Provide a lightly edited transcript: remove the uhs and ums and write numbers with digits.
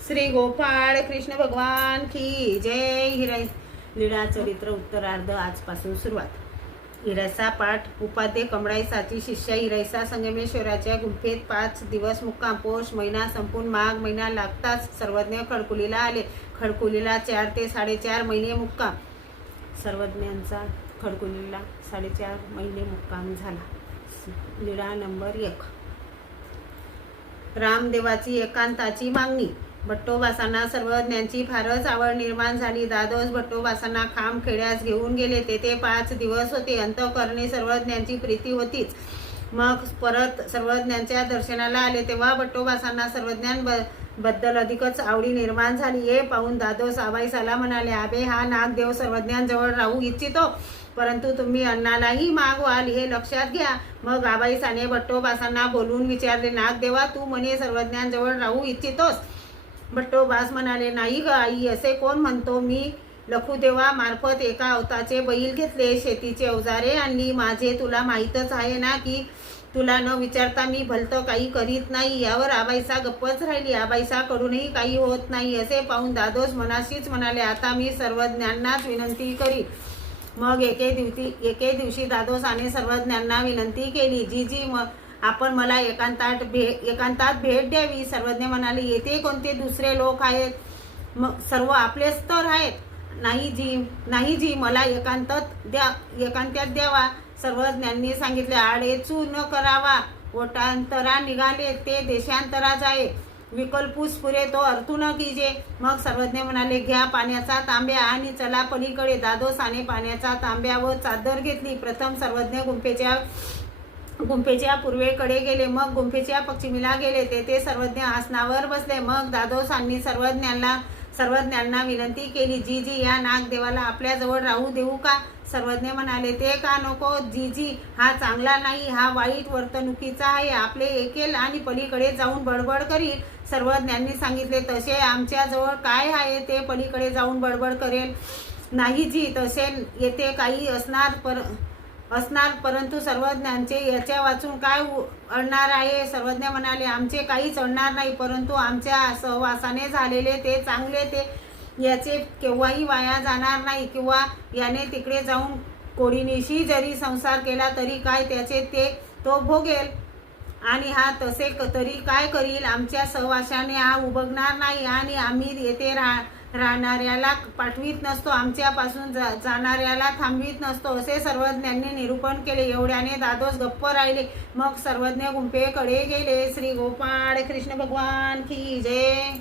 श्री गोपाळ कृष्ण भगवान की जय. हिराई लीळा चरित्र उत्तरार्ध आजपासून सुरुवात. हिरैसा पाठ. उपाध्ये कमळाईसाची शिष्या हिरैसा संगमेश्वराच्या गुंफेत 5 दिवस मुक्काम. पौष महिना संपून माघ महिना लागताच सर्वज्ञ खडकुलीला आले. खडकुलीला 4 ते 4.5 महिने मुक्काम. सर्वज्ञांचा खडकुलीला 4.5 महिने मुक्काम झाला. लीळा नंबर 1. रामदेवाची एकांताची मागणी. भट्टोबासांना सर्वज्ञांची फारच आवड निर्माण झाली. दादोस भट्टोबासांना खामखेड्यास घेऊन गेले. तेथे 5 दिवस होते. अंतःकरणी सर्वज्ञांची प्रीती होतीच. मग परत सर्वज्ञांच्या दर्शनाला आले तेव्हा भट्टोबासांना सर्वज्ञांबद्दल अधिकच आवडी निर्माण झाली. हे पाहून दादोस आबाईसाला म्हणाले, आबे, हा नागदेव सर्वज्ञांजवळ राहू इच्छितो, परंतु तुम्ही अण्णालाही मागवाल हे लक्षात घ्या. मग आबाईसाने भट्टोबासांना बोलून विचारले, नागदेवा, तू म्हणे सर्वज्ञांजवळ राहू इच्छितोस? भट्टोबास म्हणाले, नाही ग आई, असे कोण म्हणतो? मी लखुदेवा मार्फत एका अवताचे बैल घेतले, शेतीचे अवजारे आणली. माझे तुला माहीतच आहे ना की तुला न विचारता मी भलतं काही करीत नाही. यावर आबाईसा गप्पच राहिली. आबाईसाकडूनही काही होत नाही. असे पाहून दादोस मनाशीच म्हणाले, आता मी सर्वज्ञांनाच विनंती करी. मग एके दिवशी दादोसाने सर्वज्ञांना विनंती केली, जीजी, आपण मला एकांतात भेट द्यावी. सर्वज्ञ म्हणाले, येथे कोणते दुसरे लोक आहेत? मग सर्व आपलेच तर आहेत. नाही जी, मला एकांतात द्यावा. सर्वज्ञांनी सांगितले, आडेचू न करावा. ओटांतरा निघाले ते देशांतरा जाये, विकल्पूस पुरे तो अर्थून कीजे. मग सर्वज्ञ म्हणाले, घ्या पाण्याचा तांब्या आणि चला पलीकडे. दादोसाने पाण्याचा तांब्या व चादर घेतली. प्रथम सर्वज्ञ गुंफेच्या पूर्वेकडे गेले, मग गुंफेच्या पश्चिमेला गेले. तेथे सर्वज्ञ आसनावर बसले. मग दादोसांनी सर्वज्ञांना विनंती केली, जीजी, या नागदेवाला आपल्याजवळ राहू देऊ का? सर्वज्ञ म्हणाले, ते का नको जीजी, हा चांगला नाही, हा वाईट वर्तणुकीचा आहे, आपले ऐकेल आणि पलीकडे जाऊन बडबड करील. सर्वज्ञांनी सांगितले, तसे आमच्याजवळ काय आहे ते पलीकडे जाऊन बडबड करेल? नाही जी, तसे येथे काही असणार, परंतु सर्वज्ञांचे याच्या वाचून काय अडणार आहे? सर्वज्ञ म्हणाले, आमचे काहीच अडणार नाही, परंतु आमच्या सहवासाने झालेले ते चांगले, ते याचे केव्हाही वाया जाणार नाही. किंवा याने तिकडे जाऊन कोडीनिशी जरी संसार केला तरी काय, त्याचे तो भोगेल, आणि हा तसे तरी काय करील? आमच्या सहवासाने हा उबगणार नाही, आणि आम्ही येथे राहणाऱ्याला पाठवीत नसतो, आमच्यापासून जाणाऱ्याला थांबवीत नसतो, असे सर्वज्ञांनी निरूपण केले. एवढ्याने दादोस गप्प राहिले. मग सर्वज्ञ गुंफेकडे गेले. श्री गोपाळ कृष्ण भगवान की जय.